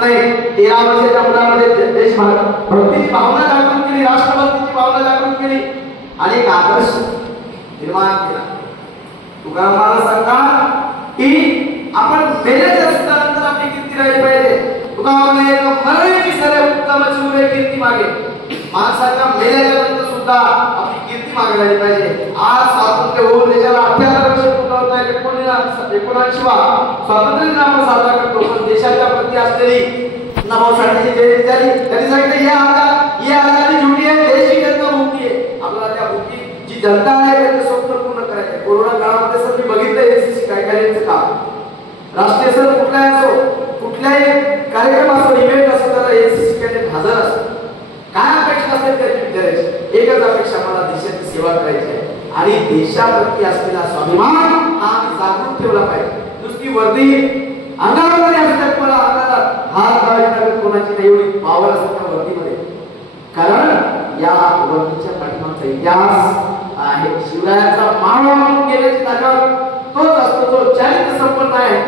चालत नाही. 13 वर्षाच्या मुलामध्ये देशभक्तीची भावना जागृत केली, राष्ट्रभक्तीची भावना जागृत केली आणि एक आदर्श निर्माण केला. तुकाराम महाराज सांगतात की आपण मेल्याच्या नंतर आपली कीर्ती राहिली पाहिजे. तुकाराम मरण्याची सरे उत्तम शिवरे कीर्ती मागे. माणसाच्या मेल्याच्या नंतर सुद्धा आपली कीर्ती मागे राहिली पाहिजे. आज स्वातंत्र्य होऊन देशाला 78 वर्ष पूर्ण होत आहेत. 79वा स्वातंत्र्य दिन आपण साजरा करतो. पण देशाच्या प्रती असलेली नाभाऊ साठेची जयंती झाली. त्यांनी सांगितलं ये आजादी झुटी आहे, देश ही जनता भुकी आहे. आपल्याला त्या भुकी जी जनता आहे त्यांचं स्वप्न पूर्ण करायचं आहे. कोरोना काळामध्ये सर मी बघितलं एनसीसी काय करायचं काम. राष्ट्रीय सर कुठलाही असो, कुठल्याही कार्यक्रम असो, इव्हेंट असो, त्याला एनसीसी कॅडेट हजर असतो. काय अपेक्षा असते त्याची विचारायची. एकच अपेक्षा, मला देशाची सेवा करायची आहे आणि देशाप्रती असलेला स्वाभिमान हा जागृत ठेवला पाहिजे. नुसती वर्दी अंगावर असतात, मला अंगाला हात लावायची कोणाची नाही एवढी पावर असते त्या वर्दीमध्ये. कारण या वर्दीच्या पाठीमागचा इतिहास आहे. शिवरायांचा मावळा म्हणून गेल्याची ताकद तोच असतो जो चारित्र्य संपन्न आहे,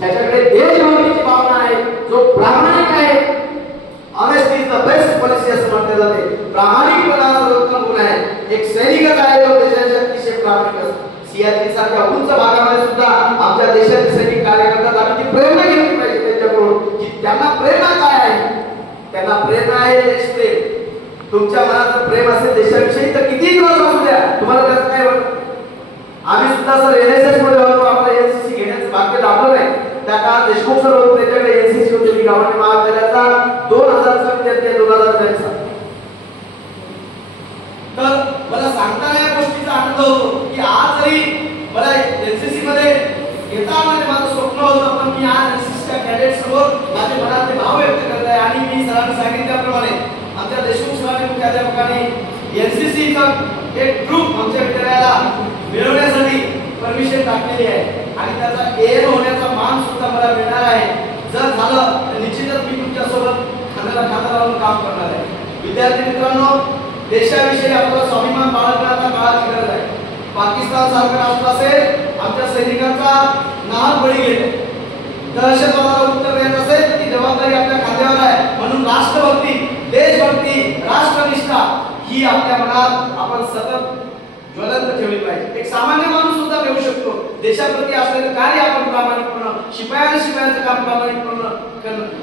त्याच्याकडे देशभक्तीची भावना आहे, जो प्रामाणिक आहे. Honesty is the best policy असं म्हटले जाते. प्रामाणिकपणा सर्वोत्तम गुण आहे. एक सैनिकच आहे जो देशाच्या अतिशय प्रामाणिक असतो. सियाचीन सारख्या उंच भागामध्ये सुद्धा आमच्या देशाचे सैनिक कार्य करतात. आम्ही ती प्रेरणा घेतली पाहिजे त्यांच्याकडून की त्यांना प्रेरणा काय आहे. त्यांना प्रेरणा आहे देशप्रेम. तुमच्या मनात प्रेम असेल देशाविषयी तर किती त्रास असू द्या, तुम्हाला त्याचं काय वाटतं. आम्ही सुद्धा सर एनएसएस मध्ये होतो. आपलं एनसीसी घेण्याचं भाग्य लाभलं नाही. त्या काळात देशमुख सर होते, त्याच्याकडे एनसीसी होते. मी गावाने महाविद्यालयाचा 2000चा विद्यार्थी 2000चा. तर मला सांगताना या गोष्टीचा आनंद होतो की आज जरी मला एनसीसी मध्ये येता माझं स्वप्न होतं, पण मी आज एनसीसीच्या कॅडेट समोर माझे मनातले भाव व्यक्त करत आहे. आणि मी सरांनी सांगितल्याप्रमाणे आमच्या देशमुख सरांनी मुख्याध्यापकांनी एनसीसीचा एक ग्रुप आमच्या विद्यालयाला मिळवण्यासाठी परमिशन टाकलेली आहे आणि त्याचा एअर होण्याचा मान सुद्धा मला मिळणार आहे. जर झालं तर निश्चितच मी तुमच्यासोबत खांद्याला खांदा लावून काम करणार आहे. विद्यार्थी मित्रांनो, देशाविषयी आपला स्वाभिमान बाळगण्याचा काळाची गरज आहे. पाकिस्तान सारखं राष्ट्र असेल, आमच्या सैनिकांचा नाहक बळी गेले, दहशतवादाला उत्तर द्यायचं असेल ती जबाबदारी आपल्या खांद्यावर आहे. म्हणून राष्ट्रभक्ती, देशभक्ती, राष्ट्रनिष्ठा ही आपल्या मनात आपण सतत ज्वलंत ठेवली पाहिजे. एक सामान्य माणूस सुद्धा देऊ शकतो. देशाप्रती असलेलं कार्य आपण प्रामाणिकपणे, शिपायांचं काम प्रामाणिकपणे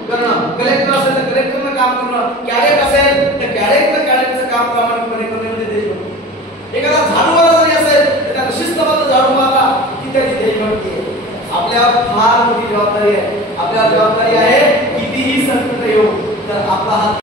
करणं, कलेक्टर असेल तर कलेक्टरनं काम करणं, कॅडेट असेल तर कॅडेटचं काम प्रामाणिकपणे करणे म्हणजे देशभक्ती. एखादा झाडूवाला जरी असेल तर त्याला शिस्तबद्ध झाडू मारला की त्याची देशभक्ती आहे. आपल्यावर फार मोठी जबाबदारी आहे. आपल्याला जबाबदारी आहे कितीही संकट येऊ तर आपला हात